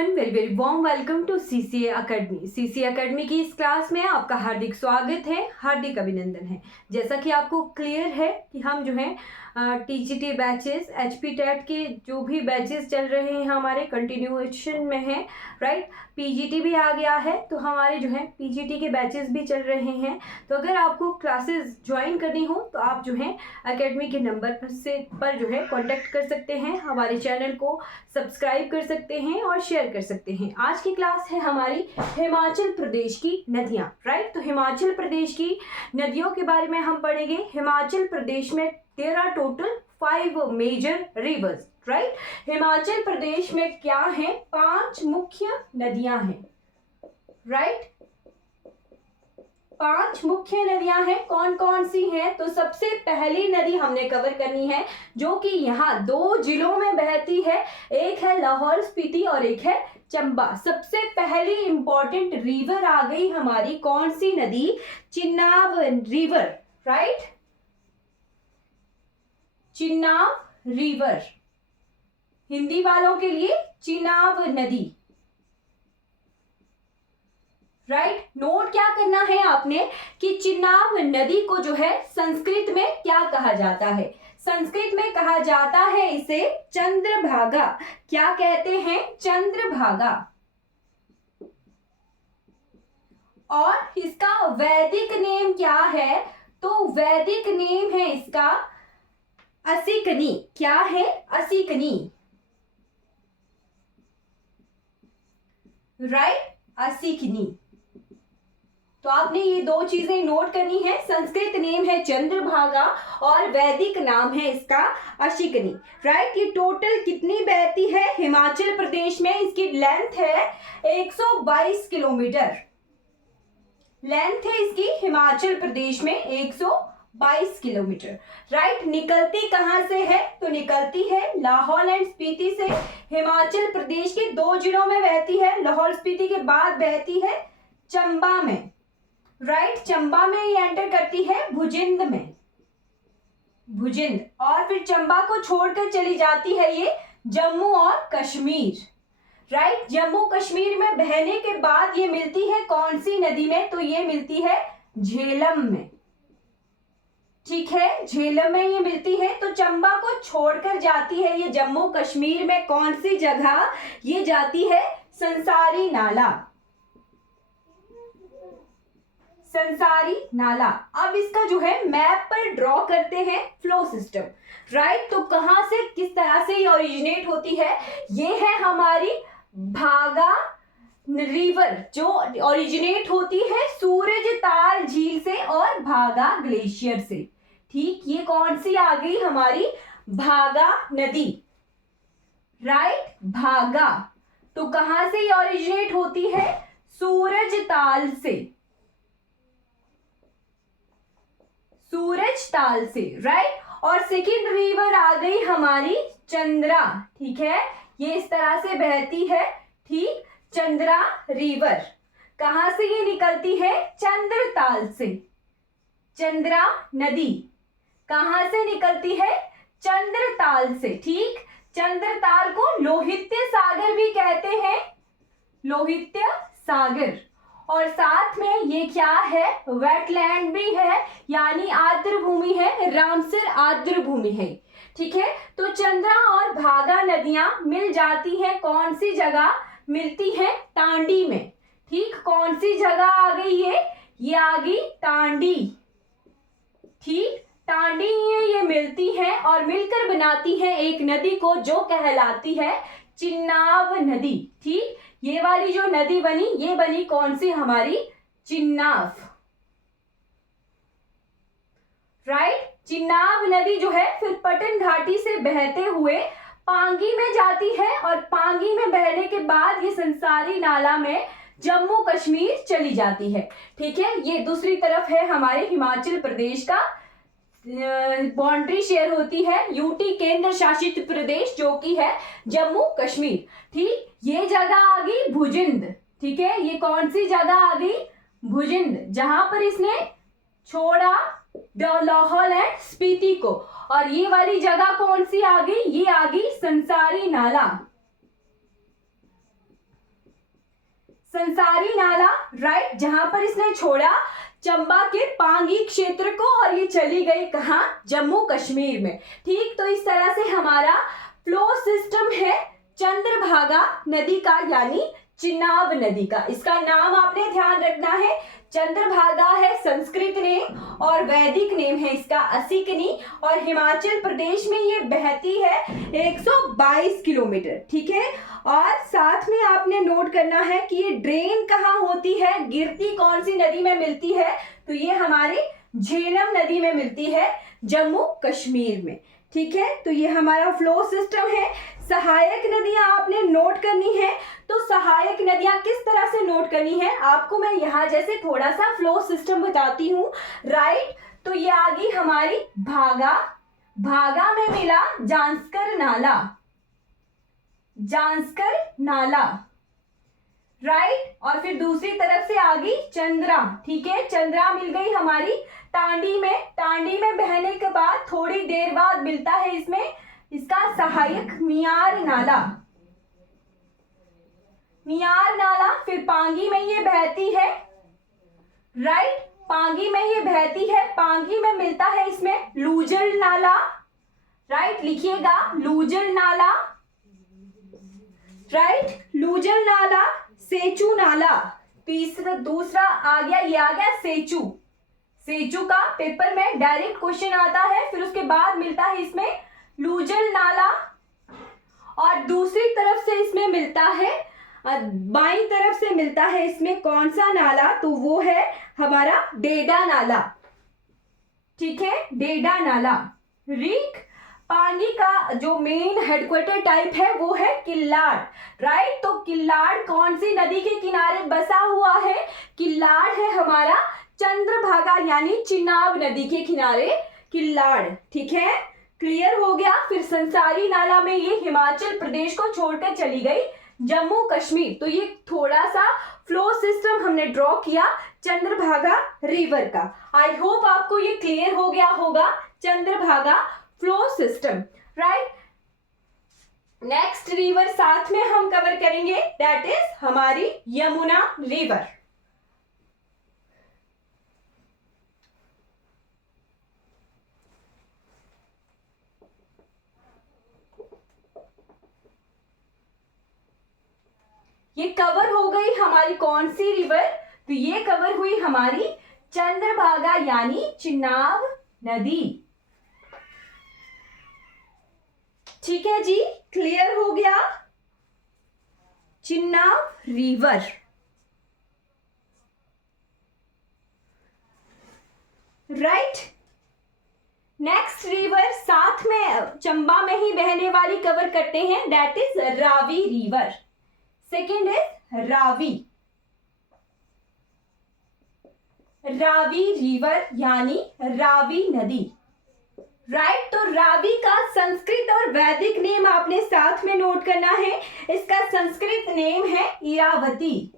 Everyone, very very warm welcome to CCA academy. CCA academy की इस class में आपका हार्दिक स्वागत है, हार्दिक अभिनंदन है। जैसा कि आपको क्लियर है कि हम जो है टीजीटी बैचेस, एचपी टेट के जो भी बैचेस चल रहे हैं हमारे कंटिन्यूएशन में है, राइट। पीजीटी भी आ गया है तो हमारे जो है पीजीटी के बैचेस भी चल रहे हैं। तो अगर आपको क्लासेस ज्वाइन करनी हो तो आप जो है अकेडमी के नंबर पर जो है कॉन्टेक्ट कर सकते हैं, हमारे चैनल को सब्सक्राइब कर सकते हैं और शेयर कर सकते हैं। आज की क्लास है हमारी हिमाचल प्रदेश की नदियां, राइट। तो हिमाचल प्रदेश की नदियों के बारे में हम पढ़ेंगे। हिमाचल प्रदेश में there are total 5 major rivers, right. Himachal Pradesh में क्या है? 5 मुख्य नदियां हैं, राइट। 5 मुख्य नदियां हैं। कौन कौन सी हैं? तो सबसे पहली नदी हमने कवर करनी है जो कि यहाँ 2 जिलों में बहती है, एक है लाहौल स्पीति और एक है चंबा। सबसे पहली इंपॉर्टेंट रिवर आ गई हमारी, कौन सी नदी? Chenab river, right. Chenab river, Hindi वालों के लिए चिनाब नदी, राइट। नोट क्या करना है आपने कि चिनाब नदी को जो है संस्कृत में क्या कहा जाता है? संस्कृत में कहा जाता है इसे चंद्रभागा। क्या कहते हैं? चंद्रभागा। और इसका वैदिक नेम क्या है? तो वैदिक नेम है इसका असिकनी। क्या है? असिकनी, राइट, असिकनी। तो आपने ये 2 चीजें नोट करनी है। संस्कृत नेम है चंद्रभागा और वैदिक नाम है इसका अशिकनी, राइट। ये टोटल कितनी बहती है हिमाचल प्रदेश में? इसकी लेंथ है 122 किलोमीटर। लेंथ है इसकी हिमाचल प्रदेश में 122 किलोमीटर, राइट। निकलती कहां से है? तो निकलती है लाहौल एंड स्पीति से। हिमाचल प्रदेश के 2 जिलों में बहती है, लाहौल स्पीति के बाद बहती है चंबा में, राइट। चंबा में ये एंटर करती है भुजिंद में, भुजिंद। और फिर चंबा को छोड़कर चली जाती है ये जम्मू और कश्मीर, राइट। जम्मू कश्मीर में बहने के बाद ये मिलती है कौन सी नदी में? तो ये मिलती है झेलम में, ठीक है। झेलम में ये मिलती है। तो चंबा को छोड़कर जाती है ये जम्मू कश्मीर में कौन सी जगह? ये जाती है संसारी नाला, संसारी नाला। अब इसका जो है मैप पर ड्रॉ करते हैं फ्लो सिस्टम, राइट। तो कहां से किस तरह से ये ओरिजिनेट होती है? ये है हमारी भागा रिवर जो ओरिजिनेट होती है सूरजताल झील से और भागा ग्लेशियर से, ठीक। ये कौन सी आ गई हमारी? भागा नदी, राइट। भागा। तो कहां से ये ओरिजिनेट होती है? सूरजताल से, सूरजताल से, राइट। और सेकेंड रिवर आ गई हमारी चंद्रा, ठीक है। ये इस तरह से बहती है, ठीक। चंद्रा रिवर कहां से ये निकलती है? चंद्रताल से। चंद्रा नदी कहां से निकलती है? चंद्रताल से, ठीक। चंद्रताल को लोहित्य सागर भी कहते हैं, लोहित्य सागर। और साथ में ये क्या है? वेटलैंड भी है, यानी आर्द्र भूमि है, रामसर आर्द्र भूमि है, ठीक है। तो चंद्रा और भागा नदियां मिल जाती हैं कौन सी जगह? मिलती है टांडी में, ठीक। कौन सी जगह आ गई ये आ गई टांडी, ठीक। टांडी में ये मिलती है और मिलकर बनाती है एक नदी को जो कहलाती है चिनाब नदी, ठीक। ये वाली जो नदी बनी ये बनी कौन सी? हमारी चिनाब, राइट। चिनाब नदी जो है फिर पटन घाटी से बहते हुए पांगी में जाती है और पांगी में बहने के बाद ये संसारी नाला में जम्मू कश्मीर चली जाती है, ठीक है। ये दूसरी तरफ है हमारे हिमाचल प्रदेश का बाउंड्री शेयर होती है यूटी केंद्र शासित प्रदेश जो कि है जम्मू कश्मीर, ठीक। ये जगह आ गई भुजिंद, ठीक है। ये कौन सी जगह आ गई? भुजिंद, जहां पर इसने छोड़ा लाहौल एंड स्पीति को। और ये वाली जगह कौन सी आ गई? ये आ गई संसारी नाला, संसारी नाला, राइट, जहां पर इसने छोड़ा चंबा के पांगी क्षेत्र को और ये चली गई कहाँ, जम्मू कश्मीर में। ठीक, तो इस तरह से हमारा फ्लो सिस्टम है चंद्रभागा नदी का यानी चिनाब नदी का। इसका नाम आपने ध्यान रखना है, चंद्रभागा है संस्कृत नेम और वैदिक नेम है इसका असिकनी, और हिमाचल प्रदेश में ये बहती है 122 किलोमीटर। ठीक है, और साथ में आपने नोट करना है कि ये ड्रेन कहाँ होती है, गिरती कौन सी नदी में मिलती है, तो ये हमारी झेलम नदी में मिलती है जम्मू कश्मीर में। ठीक है, तो ये हमारा फ्लो सिस्टम है। सहायक नदियां आपने नोट करनी है, तो सहायक नदियां किस तरह से नोट करनी है आपको मैं यहाँ जैसे थोड़ा सा फ्लो सिस्टम बताती हूँ, राइट। तो ये आ गई हमारी भागा, भागा में मिला जांस्कर नाला, जांस्कर नाला, राइट, और फिर दूसरी तरफ से आ गई चंद्रा। ठीक है, चंद्रा मिल गई हमारी टांडी में, टांडी में बहने के बाद थोड़ी देर बाद मिलता है इसमें इसका सहायक मियार नाला, मियार नाला, फिर पांगी में ये बहती है, राइट, पांगी में ये बहती है, पांगी में मिलता है इसमें लूजल नाला, राइट, लिखिएगा लूजल नाला, राइट, लूजल नाला, सेचू नाला, तीसरा दूसरा आ गया, ये आ गया सेचू, सेचू का पेपर में डायरेक्ट क्वेश्चन आता है, फिर उसके बाद मिलता है इसमें लूजल नाला, और दूसरी तरफ से इसमें मिलता है, बाईं तरफ से मिलता है इसमें कौन सा नाला, तो वो है हमारा डेडा नाला। ठीक है, डेडा नाला। रीक, पानी का जो मेन हेडक्वार्टर टाइप है वो है किल्लाड़, राइट, तो किल्लाड़ कौन सी नदी के किनारे बसा हुआ है, किल्लाड़ है हमारा चंद्रभागा यानी चिनाब नदी के किनारे किल्लाड़। ठीक है, क्लियर हो गया। फिर संसारी नाला में ये हिमाचल प्रदेश को छोड़कर चली गई जम्मू कश्मीर। तो ये थोड़ा सा फ्लो सिस्टम हमने ड्रॉ किया चंद्रभागा रिवर का। आई होप आपको ये क्लियर हो गया होगा, Chandrabhaga flow system, right. Next river साथ में हम कवर करेंगे, दैट इज हमारी यमुना रिवर। ये कवर हो गई हमारी कौन सी रिवर, तो ये कवर हुई हमारी चंद्रभागा यानी चिनाब नदी। ठीक है जी, क्लियर हो गया, Chenab river. Right, next river साथ में चंबा में ही बहने वाली कवर करते हैं, that is Ravi river. Second is Ravi, Ravi river यानी रावी नदी, राइट। तो रावी का संस्कृत और वैदिक नेम आपने साथ में नोट करना है। इसका संस्कृत नेम है इरावती,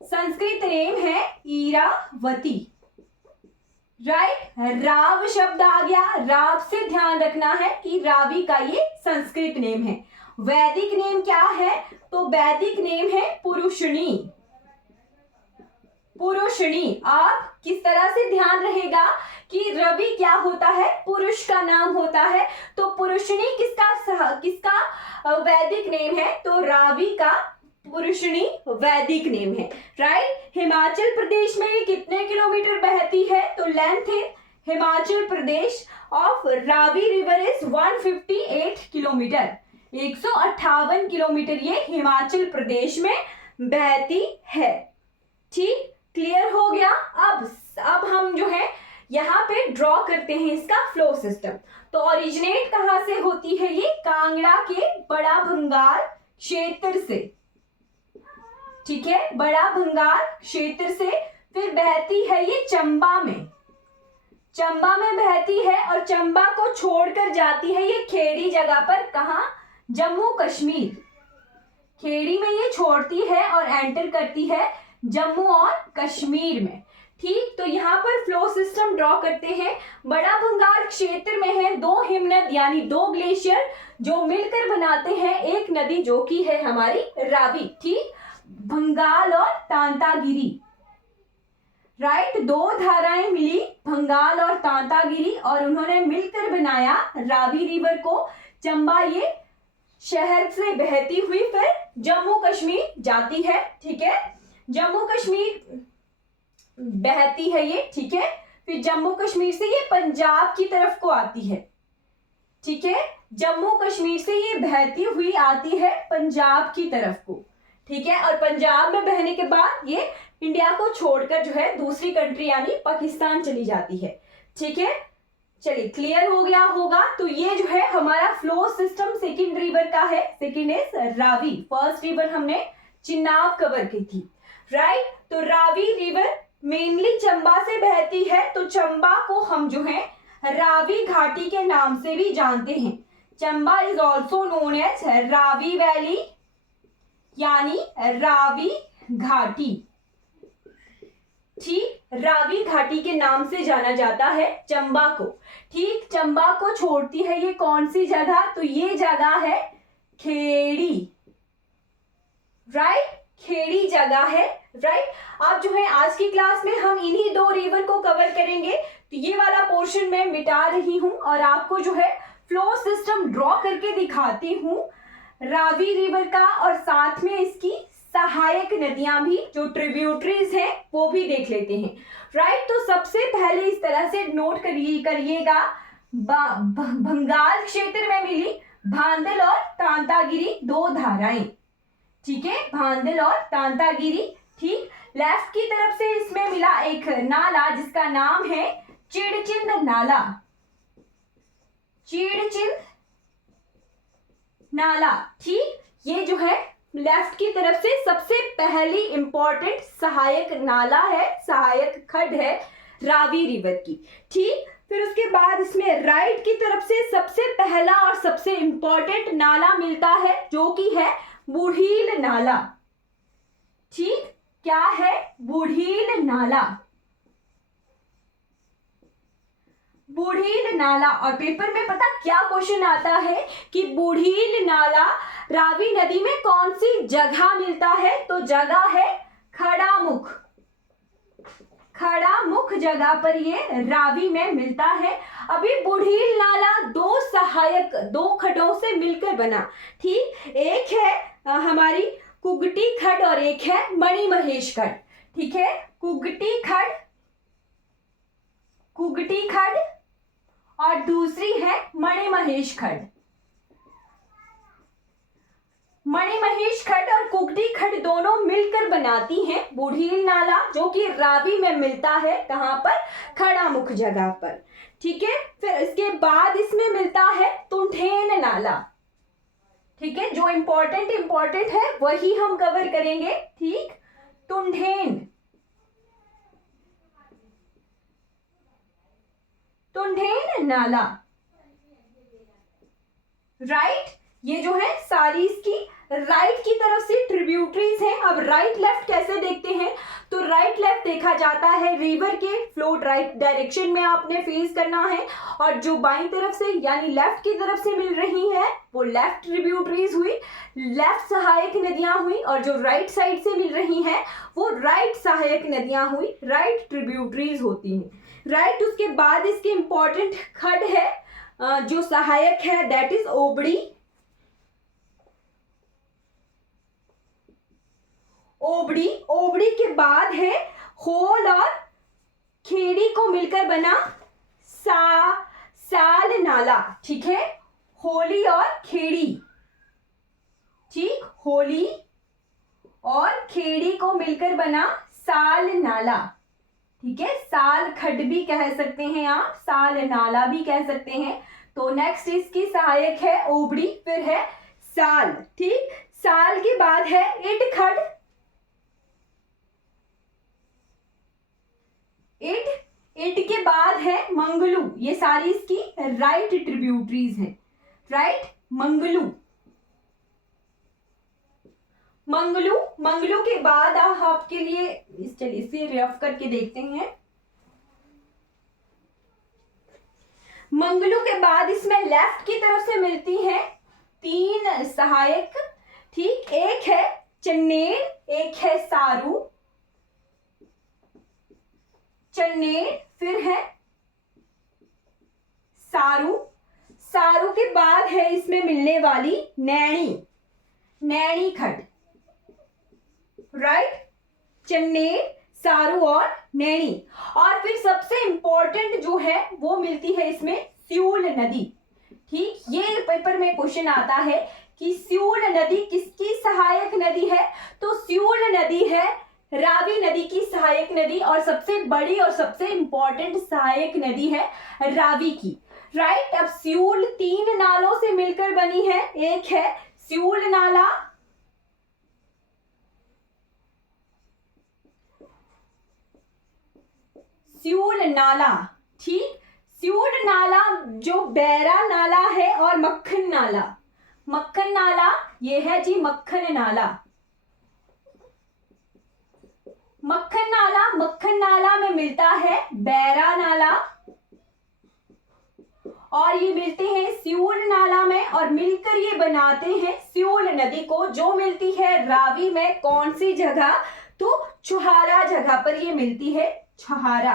संस्कृत नेम है इरावती, राइट। राव शब्द आ गया, राव से ध्यान रखना है कि रावी का ये संस्कृत नेम है। वैदिक नेम क्या है, तो वैदिक नेम है पुरुषणी, पुरुषणी। आप किस तरह से ध्यान रहेगा कि रवि क्या होता है, पुरुष का नाम होता है, तो पुरुषणी किसका वैदिक नेम है, तो रावी का पुरुषणी वैदिक नेम है, राइट। हिमाचल प्रदेश में ये कितने किलोमीटर बहती है, तो length in Himachal Pradesh of Ravi river is 158 kilometre, 158 kilometre ये हिमाचल प्रदेश में बहती है। ठीक, क्लियर हो गया। अब हम जो है यहाँ पे ड्रॉ करते हैं इसका फ्लो सिस्टम। तो ओरिजिनेट कहाँ से होती है, ये कांगड़ा के बड़ा भंगार क्षेत्र से, ठीक है, बड़ा भंगार क्षेत्र से फिर बहती है ये चंबा में, चंबा में बहती है और चंबा को छोड़कर जाती है ये खेड़ी जगह पर, कहाँ, जम्मू कश्मीर। खेड़ी में ये छोड़ती है और एंटर करती है जम्मू और कश्मीर में। ठीक, तो यहाँ पर फ्लो सिस्टम ड्रॉ करते हैं। बड़ा भंगार क्षेत्र में है दो हिमनद यानी दो ग्लेशियर जो मिलकर बनाते हैं एक नदी जो कि है हमारी रावी। ठीक, भंगाल और तांतागिरी, राइट। दो धाराएं मिली, भंगाल और तांतागिरी, और उन्होंने मिलकर बनाया रावी रिवर को। चंबा ये शहर से बहती हुई फिर जम्मू कश्मीर जाती है, ठीक है। जम्मू कश्मीर बहती है ये, ठीक है। फिर जम्मू कश्मीर से ये पंजाब की तरफ को आती है, ठीक है। जम्मू कश्मीर से ये बहती हुई आती है पंजाब की तरफ को, ठीक है। और पंजाब में बहने के बाद ये इंडिया को छोड़कर जो है दूसरी कंट्री यानी पाकिस्तान चली जाती है, ठीक है। चलिए क्लियर हो गया होगा। तो ये जो है हमारा फ्लो सिस्टम सेकंड रिवर का है। Second is Ravi, first river हमने चिनाब कवर की थी, राइट। तो रावी रिवर मेनली चंबा से बहती है, तो चंबा को हम जो है रावी घाटी के नाम से भी जानते हैं। Chamba is also known as Ravi valley यानी रावी घाटी, ठीक। रावी घाटी के नाम से जाना जाता है चंबा को, ठीक। चंबा को छोड़ती है ये कौन सी जगह, तो ये जगह है खेड़ी, राइट। खेड़ी जगह है, राइट। अब जो है आज की क्लास में हम इन्हीं दो रिवर को कवर करेंगे। तो ये वाला पोर्शन मैं मिटा रही हूं और आपको जो है फ्लो सिस्टम ड्रॉ करके दिखाती हूं रावी रिवर का, और साथ में इसकी सहायक नदियां भी जो ट्रिब्यूटरीज हैं वो भी देख लेते हैं, राइट। तो सबसे पहले इस तरह से नोट करिएगा, बंगाल क्षेत्र में मिली भांदल और तांतागिरी दो धाराएं, ठीक है। भांदल और तांतागिरी, ठीक। लेफ्ट की तरफ से इसमें मिला एक नाला जिसका नाम है चिड़चिंद नाला, चिड़चिंद नाला, ठीक। ये जो है लेफ्ट की तरफ से सबसे पहली इंपॉर्टेंट सहायक नाला है, सहायक खड्ड है रावी रिवर की, ठीक। फिर उसके बाद इसमें राइट की तरफ से सबसे पहला और सबसे इंपॉर्टेंट नाला मिलता है जो कि है बूढ़ील नाला, ठीक। क्या है? बूढ़ील नाला, बूढ़ील नाला। और पेपर में पता क्या क्वेश्चन आता है कि बूढ़ील नाला रावी नदी में कौन सी जगह मिलता है, तो जगह है खड़ामुख, खड़ामुख जगह पर ये रावी में मिलता है। अभी बूढ़ील नाला दो सहायक, दो खड्डों से मिलकर बना, ठीक। एक है हमारी कुगटी खड्ड और एक है मणिमहेश खड्ड, ठीक है। कुगटी खड्ड, कुगटी खड्ड और दूसरी है मणिमहेश खड्ड। मणिमहेश खड्ड और कुगटी खड्ड दोनों मिलकर बनाती हैं बूढ़ील नाला, जो कि रावी में मिलता है, कहां पर? खड़ामुख जगह पर, ठीक है। फिर इसके बाद इसमें मिलता है तुंठेन नाला, ठीक है। जो इंपॉर्टेंट है वही हम कवर करेंगे, ठीक। तुंठेन, तुंठेन नाला, राइट। ये जो है सारी इसकी राइट की तरफ से ट्रिब्यूटरीज हैं। अब राइट लेफ्ट कैसे देखते हैं, तो राइट लेफ्ट देखा जाता है रिवर के फ्लो राइट डायरेक्शन में आपने फेस करना है, और जो बाईं तरफ से यानी लेफ्ट की तरफ से मिल रही है वो लेफ्ट ट्रिब्यूटरीज हुई, लेफ्ट सहायक नदियां हुई, और जो राइट साइड से मिल रही हैं वो राइट सहायक नदियां हुई, राइट ट्रिब्यूटरीज होती हैं, राइट। उसके बाद इसके इंपॉर्टेंट खड्ड है जो सहायक है, दैट इज ओबड़ी, ओबड़ी। ओबड़ी के बाद है होल और खेड़ी को मिलकर बना साल नाला, ठीक है। होली और खेड़ी, ठीक। होली और खेड़ी को मिलकर बना साल नाला, ठीक है। साल खड्ड भी कह सकते हैं आप, साल नाला भी कह सकते हैं। तो नेक्स्ट इसकी सहायक है ओबड़ी, फिर है साल, ठीक। साल के बाद है इट खड्ड, इट के बाद है मंगलू। ये सारी इसकी राइट ट्रिब्यूटरीज हैं, राइट। मंगलू, मंगलू, मंगलू के बाद आपके लिए चलिए इसे रफ करके देखते हैं। मंगलू के बाद इसमें लेफ्ट की तरफ से मिलती हैं तीन सहायक, ठीक। एक है चन्नेर, एक सारू, चन्नेर, फिर है सारू, सारू के बाद है इसमें मिलने वाली नैनी, नैनी खट, राइट, चन्नेर, सारू और नैनी। और फिर सबसे इंपॉर्टेंट जो है वो मिलती है इसमें स्यूल नदी। ठीक, ये पेपर में क्वेश्चन आता है कि स्यूल नदी किसकी सहायक नदी है, तो स्यूल नदी है रावी नदी की सहायक नदी, और सबसे बड़ी और सबसे इंपॉर्टेंट सहायक नदी है रावी की, राइट। अब स्यूल 3 नालों से मिलकर बनी है, एक है स्यूल नाला, स्यूल नाला, ठीक, स्यूल नाला जो बैरा नाला है, और मक्खन नाला, मक्खन नाला ये है जी मक्खन नाला, मक्खन नाला, मक्खन नाला में मिलता है बैरा नाला, और ये मिलते हैं स्यूल नाला में, और मिलकर ये बनाते हैं स्यूल नदी को, जो मिलती है रावी में, कौन सी जगह, तो छुहारा जगह पर ये मिलती है, छुहारा,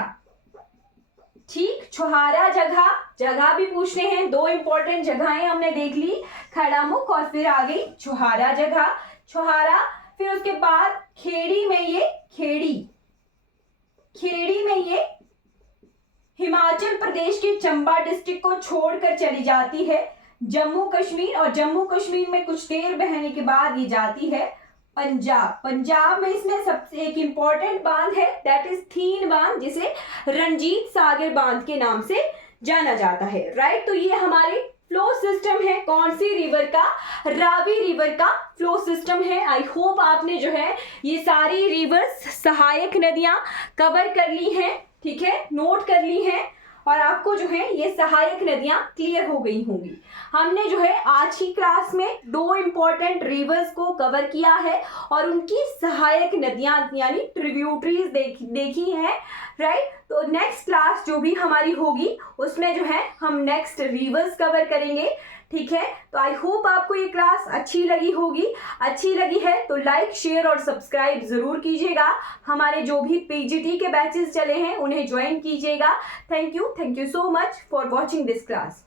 ठीक, छुहारा जगह, जगह भी पूछते हैं, 2 इंपॉर्टेंट जगहें हमने देख ली, खड़ामुख और फिर आ गई छुहारा जगह, छुहारा। फिर उसके बाद खेड़ी में ये खेड़ी, खेड़ी में ये हिमाचल प्रदेश के चंबा डिस्ट्रिक्ट को छोड़कर चली जाती है जम्मू कश्मीर, और जम्मू कश्मीर में कुछ देर बहने के बाद ये जाती है पंजाब, पंजाब में इसमें सबसे एक इंपॉर्टेंट बांध है, दैट इज थीन बांध, जिसे रंजीत सागर बांध के नाम से जाना जाता है, राइट। तो ये हमारे फ्लो सिस्टम है, कौन सी रिवर का, रावी रिवर का फ्लो सिस्टम है। आई होप आपने जो है ये सारी रिवर्स सहायक नदियां कवर कर ली हैं, ठीक है, नोट कर ली हैं, और आपको जो है ये सहायक नदियां क्लियर हो गई होंगी। हमने जो है आज की क्लास में 2 इंपॉर्टेंट रिवर्स को कवर किया है और उनकी सहायक नदियां यानी ट्रिब्यूटरीज देखी हैं, राइट। तो नेक्स्ट क्लास जो भी हमारी होगी उसमें जो है हम नेक्स्ट रिवर्स कवर करेंगे, ठीक है। तो आई होप आपको ये क्लास अच्छी लगी होगी, अच्छी लगी है तो लाइक, शेयर और सब्सक्राइब जरूर कीजिएगा। हमारे जो भी पीजीटी के बैचेस चले हैं उन्हें ज्वाइन कीजिएगा। Thank you so much for watching this class.